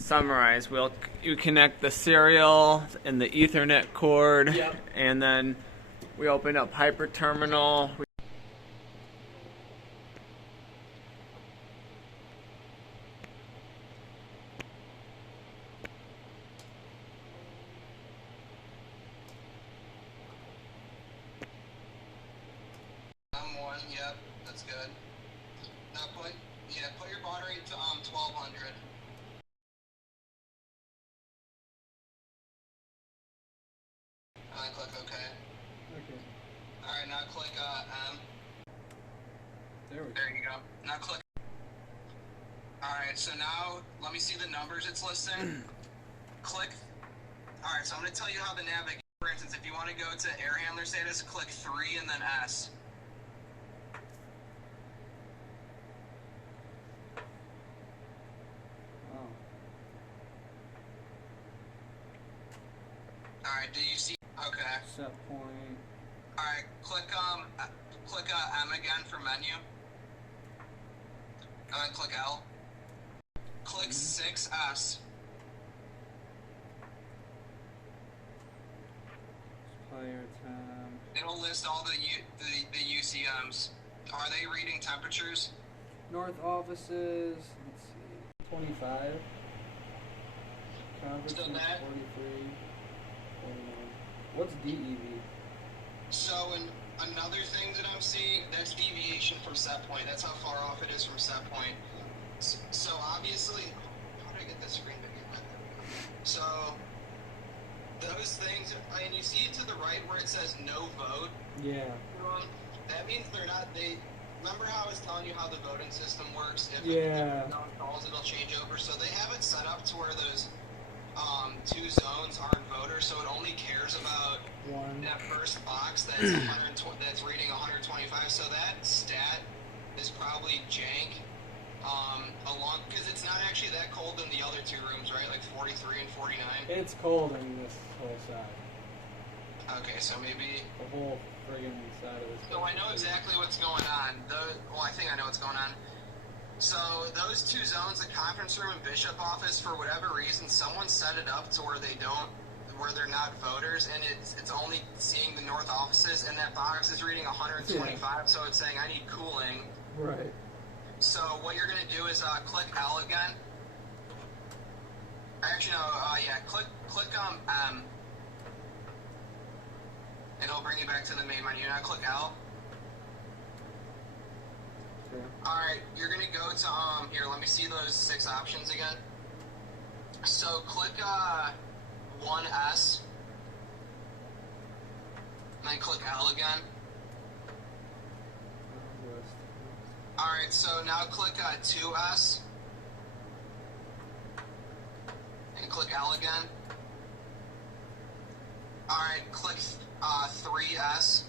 Summarize, you connect the serial and the Ethernet cord, Yep. and then we open up hyperterminal. One, yep, that's good. Now put your battery to 1200. And then click OK. Okay. Alright, now click M. There we go. There you go. Now click. Alright, so now let me see the numbers it's listing. Click. Alright, so I'm going to tell you how to navigate. For instance, if you want to go to air handler status, click 3 and then S. Oh. Alright, do you see? Okay. Set point. Alright, click M again for menu. And then click L. Click 6S. Fire time. It'll list all the UCMs. Are they reading temperatures? North offices. Let's see. 25. Conference Still room, that? 43. 49. What's DEV? So another thing that I'm seeing, that's deviation from set point. That's how far off it is from set point. So obviously, how do I get this screen to be? So those things, and you see it to the right where it says no vote. Yeah. That means they're not. Remember how I was telling you how the voting system works? If Yeah. it calls, it'll change over. So they have it set up to where those two zones aren't voters, so it only cares about One. that first box that's that's reading 125. So that stat is probably jank. Because it's not actually that cold in the other two rooms, right? Like 43 and 49. It's cold in this whole side. Okay, so maybe. The whole friggin' side of this. So I know exactly what's going on. Well, I think I know what's going on. So those two zones, the conference room and bishop office, for whatever reason, someone set it up to where they're not voters, and it's only seeing the north offices, and that box is reading 125, yeah. So it's saying I need cooling. Right. So what you're gonna do is click L again. Actually, no, yeah, click M, and it'll bring you back to the main menu. Now click L. Okay. Alright, you're gonna go to, here, let me see those 6 options again. So click, 1S, and then click L again. Alright, so now click, 2S, and click L again. Alright, click, 3S.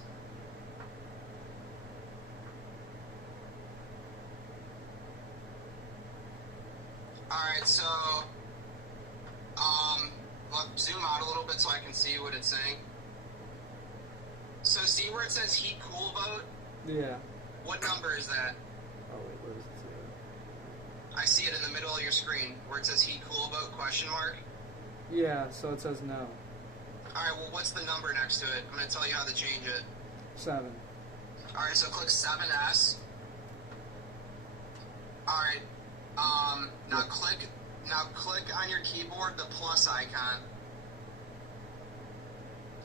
Alright, so, zoom out a little bit so I can see what it's saying. So see where it says heat cool vote? Yeah. What number is that? Oh wait, where does it say that? I see it in the middle of your screen, where it says heat cool vote, question mark? Yeah, so it says no. Alright, well what's the number next to it? I'm gonna tell you how to change it. 7. Alright, so click 7S. Alright, now click on your keyboard the plus icon.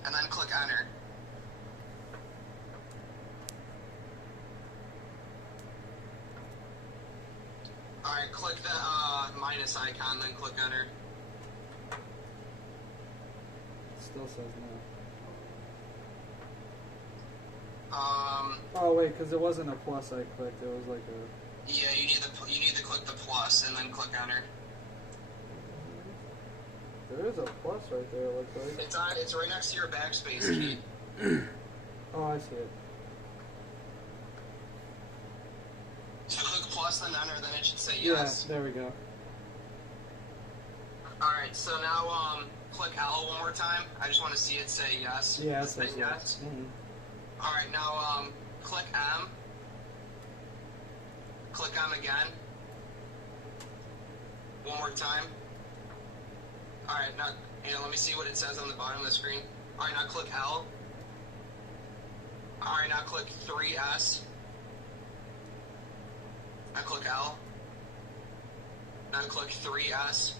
And then click enter. Alright, click the minus icon, then click enter. It still says no. Oh wait, because it wasn't a plus I clicked, it was like a... Yeah, you need to click the plus and then click enter. There is a plus right there, it looks like. It's right next to your backspace key. Oh, I see it. So click plus then enter, then it should say yes. Yeah, there we go. Alright, so now click L one more time. I just want to see it say yes. Yeah, it says yes. Mm-hmm. Alright, now click M. Click M again. One more time. Alright, now, let me see what it says on the bottom of the screen. Alright, now click L. Alright, now click 3S. Now click L. Now click 3S.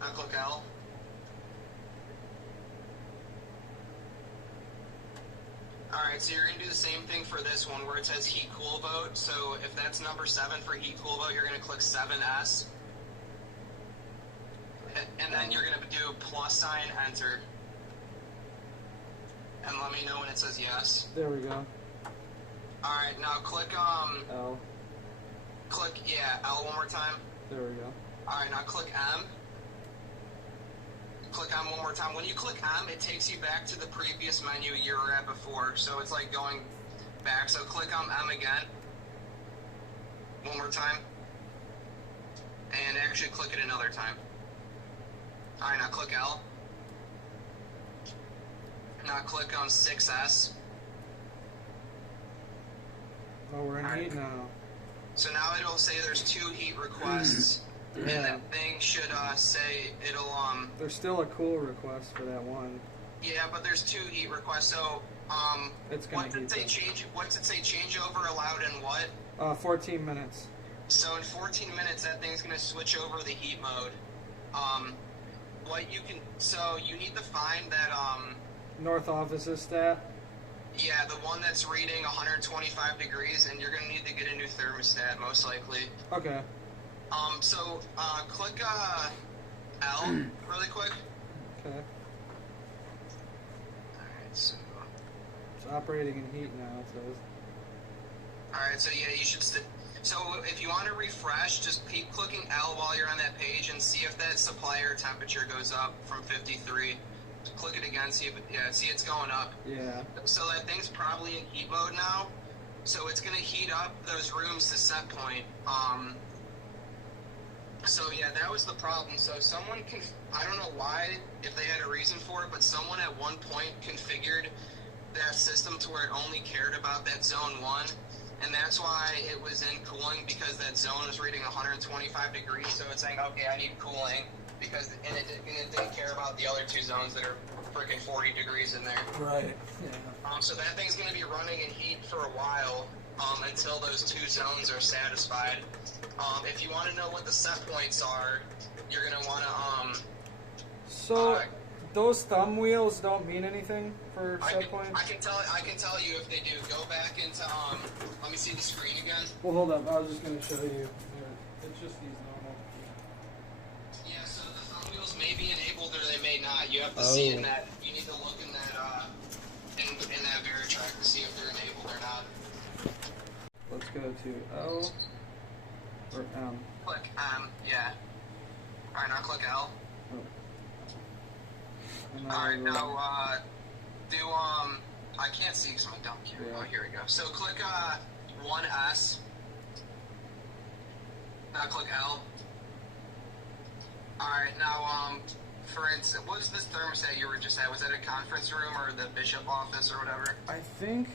Now click L. Alright, so you're going to do the same thing for this one where it says heat cool vote. So if that's number 7 for heat cool vote, you're going to click 7S. And then you're going to do +, enter. And let me know when it says yes. There we go. Alright, now click, L. click, L one more time. There we go. Alright, now click M. Click M one more time. When you click M, it takes you back to the previous menu you were at before. So it's like going back. So click on M again. One more time. And actually click it another time. Alright, now click L. Now click on 6S. Oh, we're in Alright. heat now. So now it'll say there's 2 heat requests. Yeah. And that thing should say it'll There's still a cool request for that one. yeah, but there's 2 heat requests. So It's gonna what's it say change? What's it say changeover allowed in what? 14 minutes. So in 14 minutes, that thing's gonna switch over the heat mode. What you can so you need to find that North office's stat. yeah, the one that's reading 125 degrees, and you're gonna need to get a new thermostat most likely. Okay. So click L really quick. Okay. Alright, so It's operating in heat now, it says. alright, so yeah, you should so if you want to refresh, just keep clicking L while you're on that page and see if that supplier temperature goes up from 53. Click it again, see if see it's going up. Yeah. So that thing's probably in heat mode now. So it's gonna heat up those rooms to set point. So yeah, that was the problem. So someone I don't know why, if they had a reason for it, but someone at one point configured that system to where it only cared about that zone 1. And that's why it was in cooling, because that zone was reading 125 degrees. So it's saying, okay, I need cooling, because and it didn't care about the other 2 zones that are freaking 40 degrees in there. Right. Yeah. So that thing's going to be running in heat for a while until those 2 zones are satisfied. If you want to know what the set points are, you're going to want to So those thumb wheels don't mean anything for I set can, points? I can tell you if they do. Go back into let me see the screen again. Well, hold up. I was just going to show you. It's just these normal. Yeah, so the thumb wheels may be enabled or they may not. You have to see in that. You need to look in that in that VariTrac to see if they're enabled or not. Let's go to L or M. Click yeah. All right, now click L. And All right, will- now do I can't see because I'm dumb here. Yeah. Oh, here we go. So click 1S. Now click L. All right, now for instance, what is this thermostat you were just at? Was that a conference room or the bishop office or whatever? I think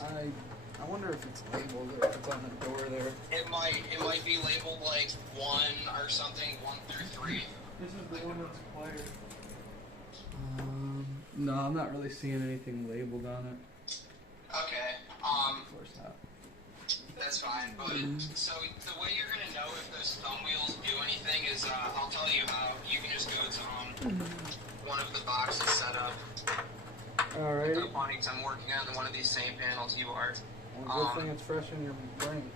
I wonder if it's labeled or if it's on the door there. It might be labeled like 1 or something, 1 through 3. This is the one that's acquired. No, I'm not really seeing anything labeled on it. Okay. Of course not. That's fine, but so the way you're gonna know if those thumb wheels do anything is I'll tell you how. You can just go to one of the boxes set up. Alright. So funny 'cause I'm working on one of these same panels you are. Well, good thing it's fresh in your brain.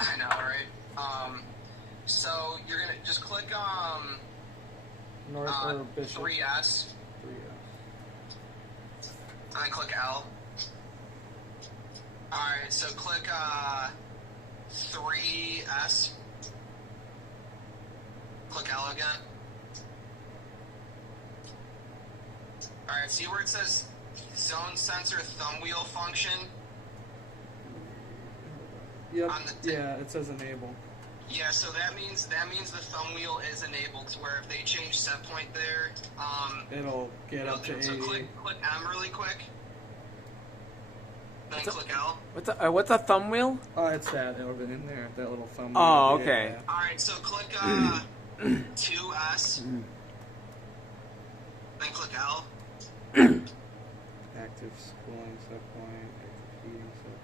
I know, right? So you're gonna just click North or Bishop. 3S, 3S. and then click L. Alright, so click 3S. Click L again. Alright, see where it says zone sensor thumb wheel function? Yep. On the Yeah, it says enable. Yeah, so that means the thumb wheel is enabled to where if they change set point there, It'll get up to 80. so click M really quick. Then click L. What's a thumb wheel? Oh, it's that. It'll be in there. That little thumb. Oh, wheel. okay. Yeah. Alright, so click 2S, then click L. Active cooling set point, active heating set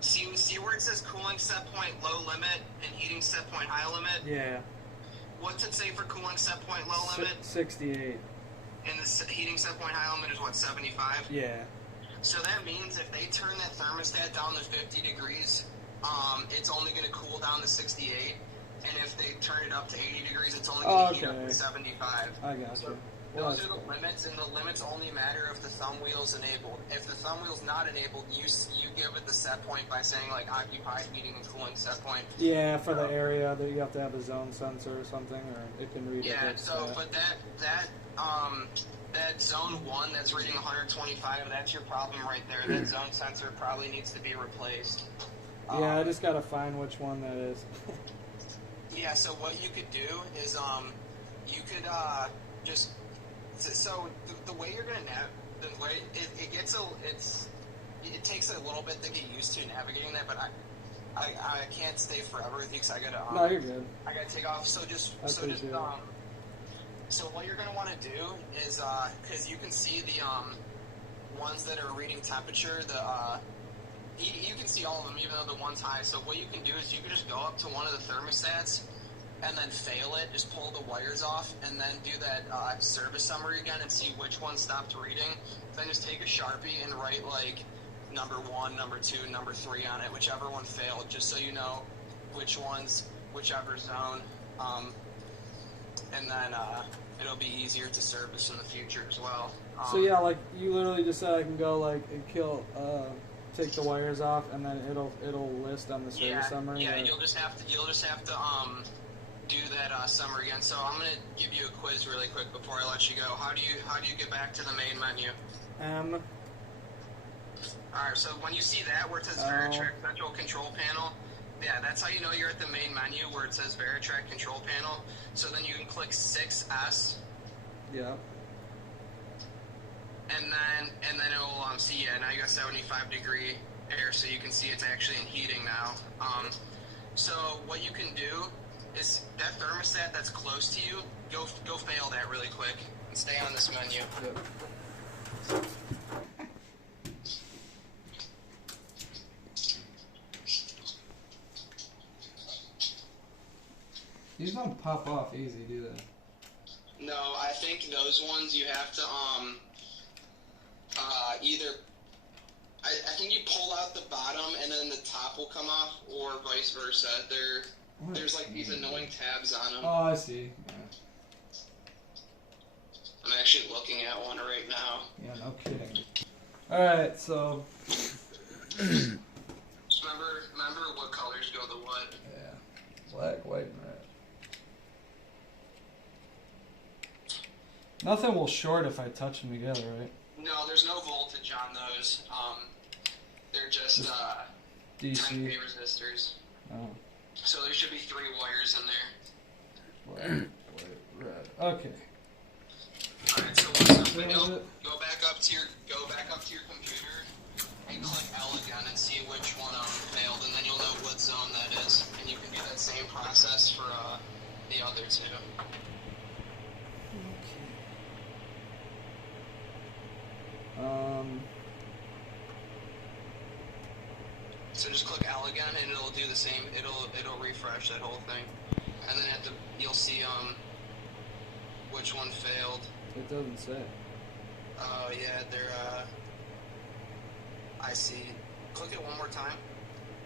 point. See where it says cooling set point low limit and heating set point high limit? Yeah. What's it say for cooling set point low limit? 68. And the heating set point high limit is what, 75? Yeah. So that means if they turn that thermostat down to 50 degrees, it's only going to cool down to 68. And if they turn it up to 80 degrees, it's only going to heat up to 75. I got So you. those are the limits, and the limits only matter if the thumb wheel's enabled. If the thumb wheel's not enabled, you give it the set point by saying, like, occupied heating and cooling set point. Yeah, for the area that you have to have a zone sensor or something, or it can read it. Yeah, so, but that zone 1 that's reading 125, that's your problem right there. That zone sensor probably needs to be replaced. Yeah, I just gotta find which one that is. Yeah, so what you could do is, you could, just, so the way you're gonna the way, it takes a little bit to get used to navigating that, but I can't stay forever with you because I gotta, no, you're good. I gotta take off, so what you're going to want to do is, because you can see the ones that are reading temperature, you can see all of them even though the one's high. So what you can do is you can just go up to one of the thermostats and then fail it, just pull the wires off, and then do that service summary again and see which one stopped reading. Then just take a Sharpie and write like number 1, number 2, number 3 on it, whichever one failed, just so you know which one's whichever zone. And then it'll be easier to service in the future as well. So yeah, like you literally just said, I can go like and take the wires off, and then it'll list on the service summary. Yeah, you'll just have to do that summary again. So I'm gonna give you a quiz really quick before I let you go. How do you get back to the main menu? Alright, so when you see that where it says VariTrac Central Control Panel, yeah, that's how you know you're at the main menu where it says VariTrac Control Panel. So then you can click 6S. Yeah. And then it'll see, yeah, now you got 75 degree air, so you can see it's actually in heating now. So what you can do is that thermostat that's close to you, go fail that really quick and stay on this menu. Yep. These don't pop off easy, do they? No, I think those ones you have to either I think you pull out the bottom and then the top will come off, or vice versa. There's like these annoying tabs on them. Oh, I see. Yeah. I'm actually looking at one right now. Yeah, no kidding. Alright, so Just remember what colors go to what. yeah. Black, white, and red. Nothing will short if I touch them together, right? No, there's no voltage on those. They're just DC. 10K resistors. Oh. So there should be 3 wires in there. Black, white, red. Okay. Alright, so once I'm done, go back up to your computer and click L again and see which one failed, and then you'll know what zone that is. And you can do that same process for the other 2. So just click L again, and it'll do the same. It'll refresh that whole thing, and then you'll see which one failed. It doesn't say. Oh yeah, I see. Click it one more time.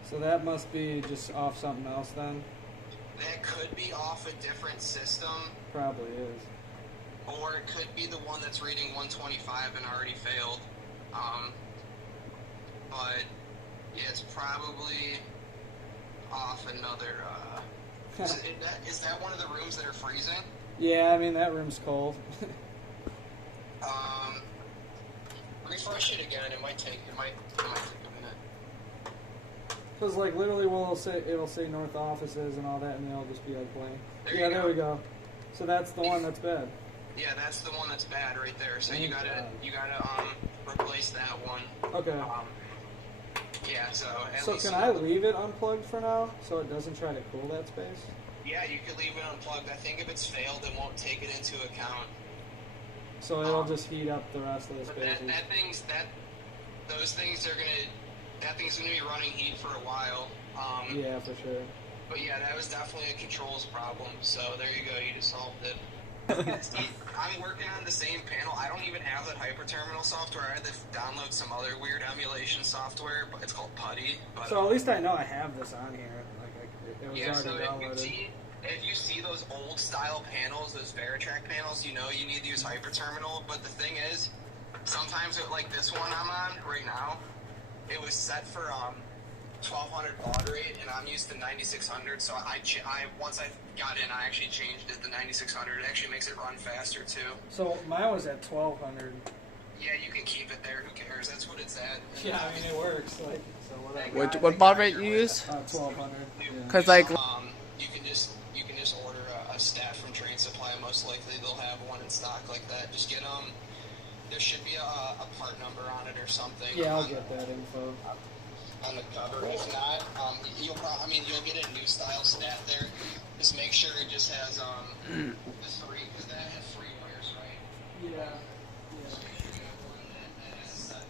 So that must be just off something else then? That could be off a different system. Probably is. Or it could be the one that's reading 125 and already failed. But yeah, it's probably off another. Is that one of the rooms that are freezing? Yeah, I mean that room's cold. Refresh it again. It might take a minute. Because like literally, it'll say North Offices and all that, and then it'll just be like blank. There we go. So that's the one that's bad. Yeah, that's the one that's bad right there. So you gotta replace that one. Okay. Yeah. So. So can I leave it unplugged for now, so it doesn't try to cool that space? Yeah, you could leave it unplugged. I think if it's failed, it won't take it into account. So it'll just heat up the rest of the But spaces. those things are that thing's gonna be running heat for a while. Yeah, for sure. But yeah, that was definitely a controls problem. So there you go, you just solved it. I'm working on the same panel. I don't even have that hyperterminal software. I had to download some other weird emulation software, but it's called Putty. But, So at least I know I have this on here. It was yeah, so already downloaded. if you see those old style panels, those VariTrac panels, you know you need to use hyperterminal. But the thing is, sometimes like this one I'm on right now, it was set for 1200 baud rate, and I'm used to 9600. So once I got in, I actually changed it to 9600. It actually makes it run faster too. So mine was at 1200. Yeah, you can keep it there. Who cares? That's what it's at. Yeah, I mean it works. Like so whatever. What baud rate you use? 1200. Because like you can just order a stat from Trane Supply. Most likely they'll have one in stock like that. Just get there should be a part number on it or something. Yeah, I'll get that info on the cover. If not, you'll get a new style stat there. Just make sure it just has the three, because that has 3 wires, right? Yeah.